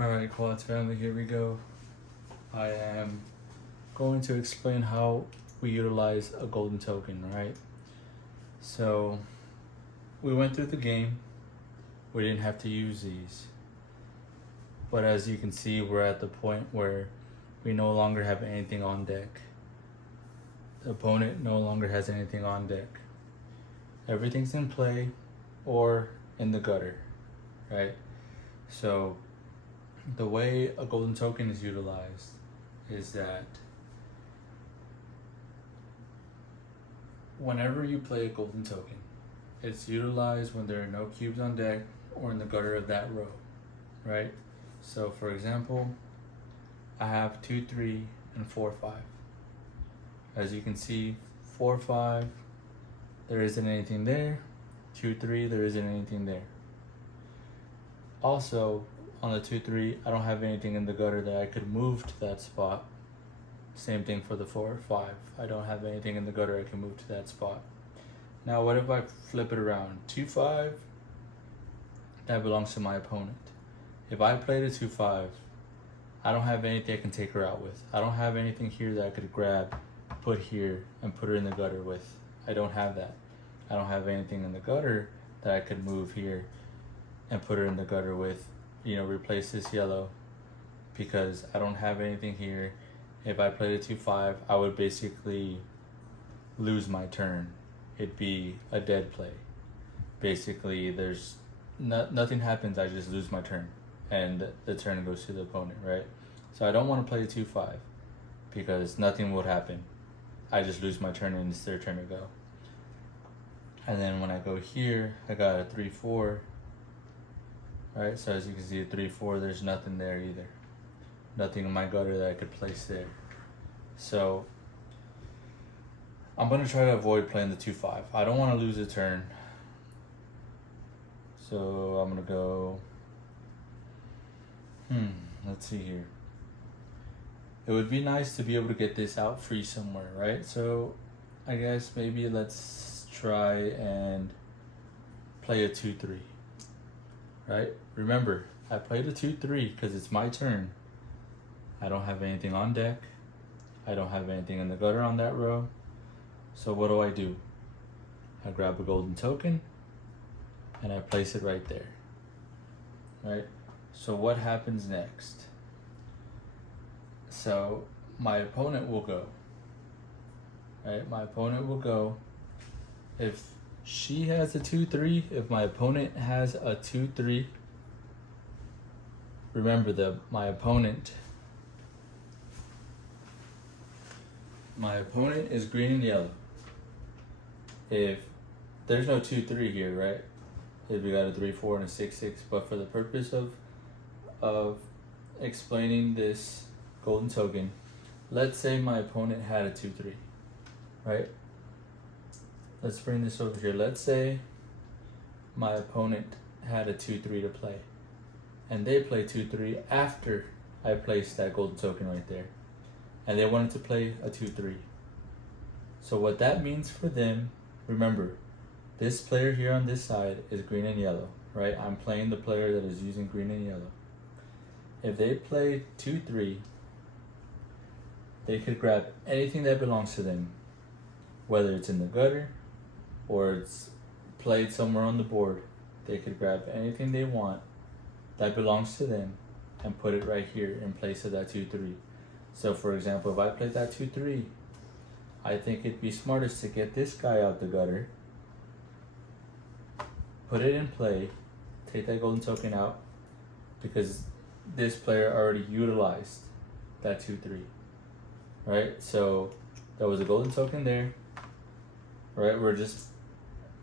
Alright, Quads family, here we go. I am going to explain how we utilize a golden token, right? So, we went through the game, we didn't have to use these. But as you can see, we're at the point where we no longer have anything on deck. The opponent no longer has anything on deck. Everything's in play or in the gutter, right? So, the way a golden token is utilized is that whenever you play a golden token, it's utilized when there are no cubes on deck or in the gutter of that row, right? So for example, I have 2, 3, and 4, 5. As you can see, 4, 5, there isn't anything there. 2, 3, there isn't anything there. Also, on the 2, 3, I don't have anything in the gutter that I could move to that spot. Same thing for the 4, 5. I don't have anything in the gutter I can move to that spot. Now, what if I flip it around? 2, 5, that belongs to my opponent. If I played a 2, 5, I don't have anything I can take her out with. I don't have anything here that I could grab, put here, and put her in the gutter with. I don't have that. I don't have anything in the gutter that I could move here and put her in the gutter with, replace this yellow, because I don't have anything here. If I played a 2, 5, I would basically lose my turn. It'd be a dead play. Basically, there's nothing happens, I just lose my turn. And the turn goes to the opponent, right? So I don't want to play a 2, 5 because nothing would happen. I just lose my turn and it's their turn to go. And then when I go here, I got a 3, 4. Right, so as you can see, a 3, 4, there's nothing there either. Nothing in my gutter that I could place there. So I'm gonna try to avoid playing the 2, 5. I don't want to lose a turn. So I'm gonna go, let's see here. It would be nice to be able to get this out free somewhere, right? So I guess maybe let's try and play a 2, 3. Right? Remember, I played a 2, 3 because it's my turn. I don't have anything on deck. I don't have anything in the gutter on that row. So what do? I grab a golden token and I place it right there. Right? So what happens next? So my opponent will go. Right? My opponent will go. If she has a 2, 3, if my opponent has a 2, 3, remember my opponent is green and yellow. If there's no 2, 3 here, right? If we got a 3, 4, and a 6, 6, but for the purpose of explaining this golden token, let's say my opponent had a 2, 3, right? Let's bring this over here. Let's say my opponent had a 2, 3 to play, and they play 2, 3 after I placed that golden token right there, and they wanted to play a 2, 3. So what that means for them, remember, this player here on this side is green and yellow, right? I'm playing the player that is using green and yellow. If they play 2, 3, they could grab anything that belongs to them, whether it's in the gutter or it's played somewhere on the board. They could grab anything they want that belongs to them and put it right here in place of that 2, 3. So for example, if I played that 2, 3, I think it'd be smartest to get this guy out the gutter, put it in play, take that golden token out, because this player already utilized that 2, 3. Right? So there was a golden token there. Right? We're just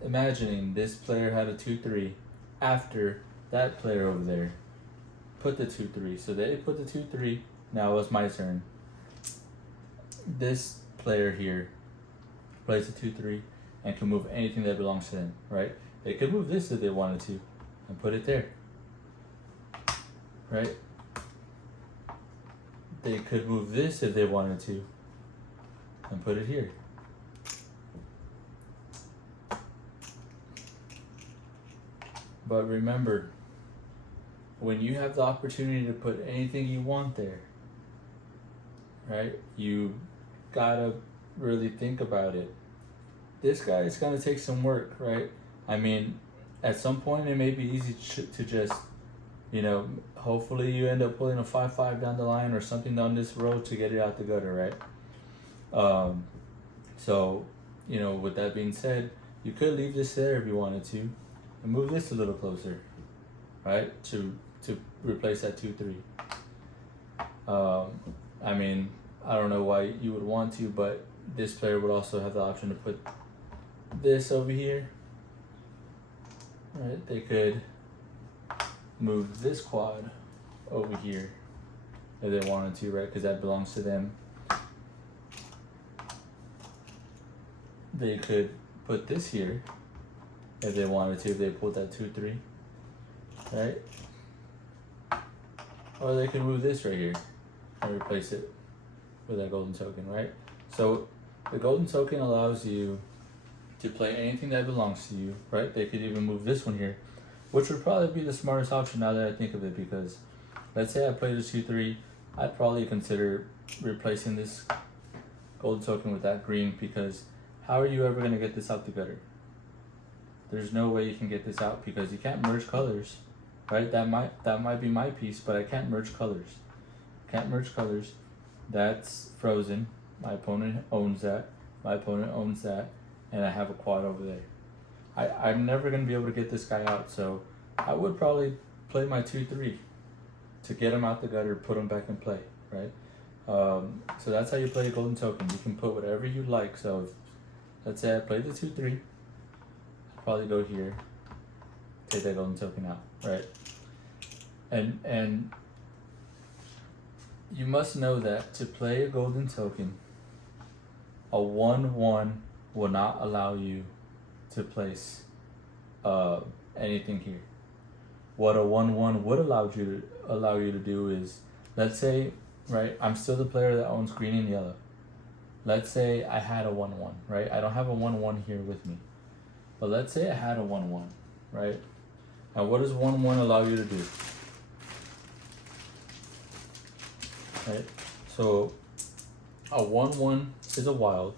imagining this player had a 2, 3 after that player over there put the 2, 3. So they put the 2, 3. Now it's my turn. This player here plays a 2, 3 and can move anything that belongs to them, right? They could move this if they wanted to and put it there, right? They could move this if they wanted to and put it here. But remember, when you have the opportunity to put anything you want there, right? You gotta really think about it. This guy is gonna take some work, right? I mean, at some point it may be easy to just, you know, hopefully you end up pulling a 5-5 down the line or something down this road to get it out the gutter, right? So, you know, with that being said, you could leave this there if you wanted to, and move this a little closer, right? To replace that 2-3. I mean, I don't know why you would want to, but this player would also have the option to put this over here. Right? They could move this quad over here if they wanted to, right? Because that belongs to them. They could put this here if they wanted to, if they pulled that 2-3, right? Or they can move this right here and replace it with that golden token, right? So the golden token allows you to play anything that belongs to you, right? They could even move this one here, which would probably be the smartest option now that I think of it, because let's say I played a 2-3, I'd probably consider replacing this golden token with that green, because how are you ever going to get this out the gutter? There's no way you can get this out because you can't merge colors, right? That might be my piece, but I can't merge colors. Can't merge colors. That's frozen. My opponent owns that. My opponent owns that. And I have a quad over there. I'm never going to be able to get this guy out, so I would probably play my 2-3 to get him out the gutter, put him back in play, right? So that's how you play a golden token. You can put whatever you like. So if, let's say I played the 2-3, I'd probably go here, take that golden token out, right? And you must know that to play a golden token, a 1-1 will not allow you to place anything here. What a 1-1 would allow you to do is, let's say, right, I'm still the player that owns green and yellow. Let's say I had a 1-1, right? I don't have a 1-1 here with me, but let's say I had a 1-1, right? Now what does 1-1 allow you to do? Right? So a 1-1 is a wild,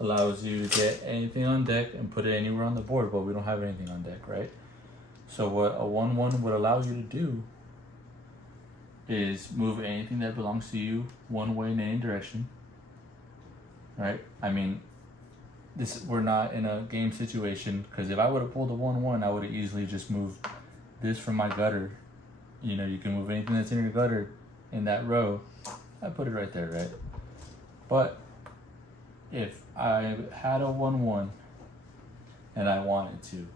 allows you to get anything on deck and put it anywhere on the board, but we don't have anything on deck, right? So what a 1-1 would allow you to do is move anything that belongs to you one way in any direction, right? I mean, we're not in a game situation, because if I would have pulled a 1-1, I would have easily just moved this from my gutter. You know, you can move anything that's in your gutter in that row. I put it right there, right? But if I had a 1-1 and I wanted to,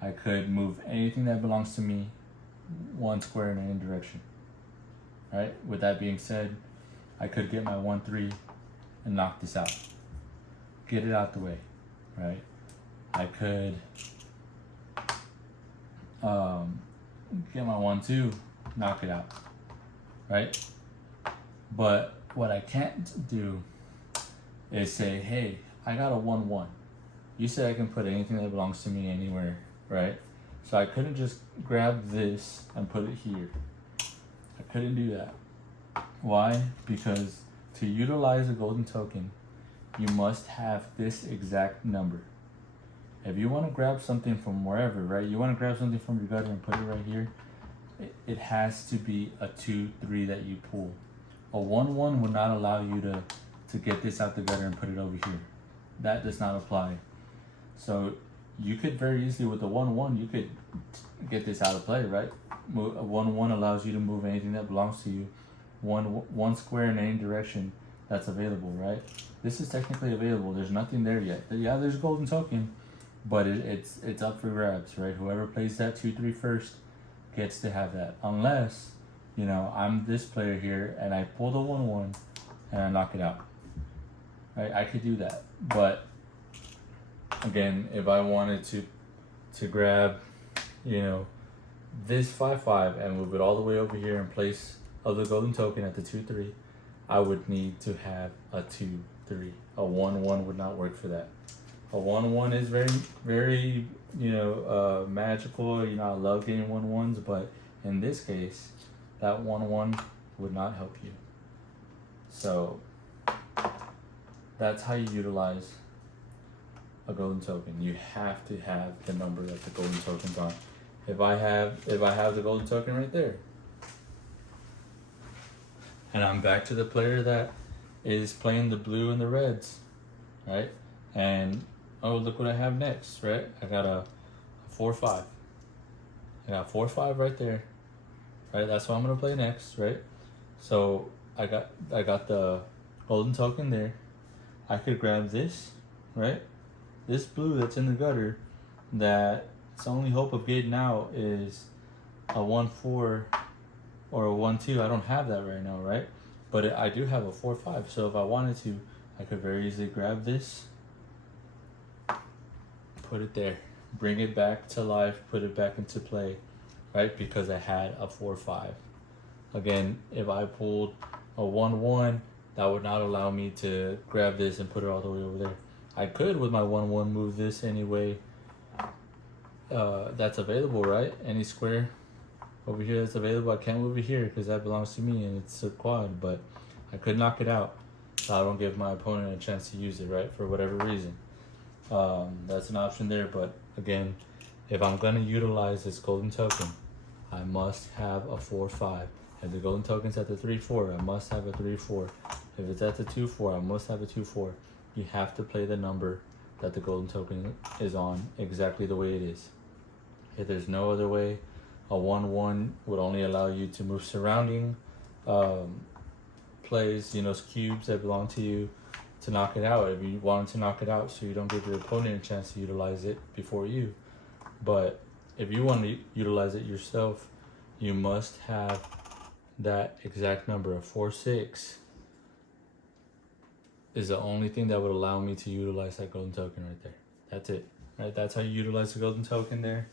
I could move anything that belongs to me one square in any direction, right? With that being said, I could get my 1-3 and knock this out. Get it out the way, right? I could get my 1-2, knock it out, right? But what I can't do is say, hey, I got a 1-1. You said I can put anything that belongs to me anywhere, right? So I couldn't just grab this and put it here. I couldn't do that. Why? Because to utilize a golden token, you must have this exact number. If you want to grab something from wherever, right? You want to grab something from your gutter and put it right here, it has to be a 2-3 that you pull. A 1-1 would not allow you to get this out the gutter and put it over here. That does not apply. So you could very easily, with the 1-1, you could get this out of play, right? A 1-1 allows you to move anything that belongs to you one square in any direction that's available, right? This is technically available. There's nothing there yet. Yeah, there's a golden token, but it's up for grabs, right? Whoever plays that 2-3 first gets to have that. Unless, you know, I'm this player here and I pull the 1-1 and I knock it out. Right? I could do that. But again, if I wanted to grab, you know, this 5-5 and move it all the way over here in place of the golden token at the 2-3, I would need to have a 2-3. A 1-1 would not work for that. A 1-1 is very, very, you know, magical. You know, I love getting 1-1s, but In this case, that 1/1 would not help you. So that's how you utilize a golden token. You have to have the number that the golden token's on. If I have the golden token right there, and I'm back to the player that is playing the blue and the reds, right? And oh, look what I have next, right? I got a 4/5. I got 4/5 right there, right? That's what I'm gonna play next, right? So I got the golden token there. I could grab this, right? This blue that's in the gutter, that its only hope of getting out is a 1/4 or a 1/2. I don't have that right now, right? But I do have a 4/5. So if I wanted to, I could very easily grab this, put it there, bring it back to life, put it back into play, right? Because I had a 4/5. Again, if I pulled a 1/1, that would not allow me to grab this and put it all the way over there. I could, with my 1/1, move this anyway. That's available, right? Any square over here that's available. I can't move it here because that belongs to me and it's a quad, but I could knock it out, so I don't give my opponent a chance to use it, right? For whatever reason. That's an option there, but again, if I'm gonna utilize this golden token, I must have a 4/5. If the golden token's at the 3/4, I must have a 3/4. If it's at the 2/4, I must have a 2/4. You have to play the number that the golden token is on exactly the way it is. If there's no other way, a 1/1 would only allow you to move surrounding plays, cubes that belong to you, to knock it out. If you wanted to knock it out so you don't give your opponent a chance to utilize it before you. But if you want to utilize it yourself, you must have that exact number of 4/6 is the only thing that would allow me to utilize that golden token right there. That's it, right? That's how you utilize the golden token there.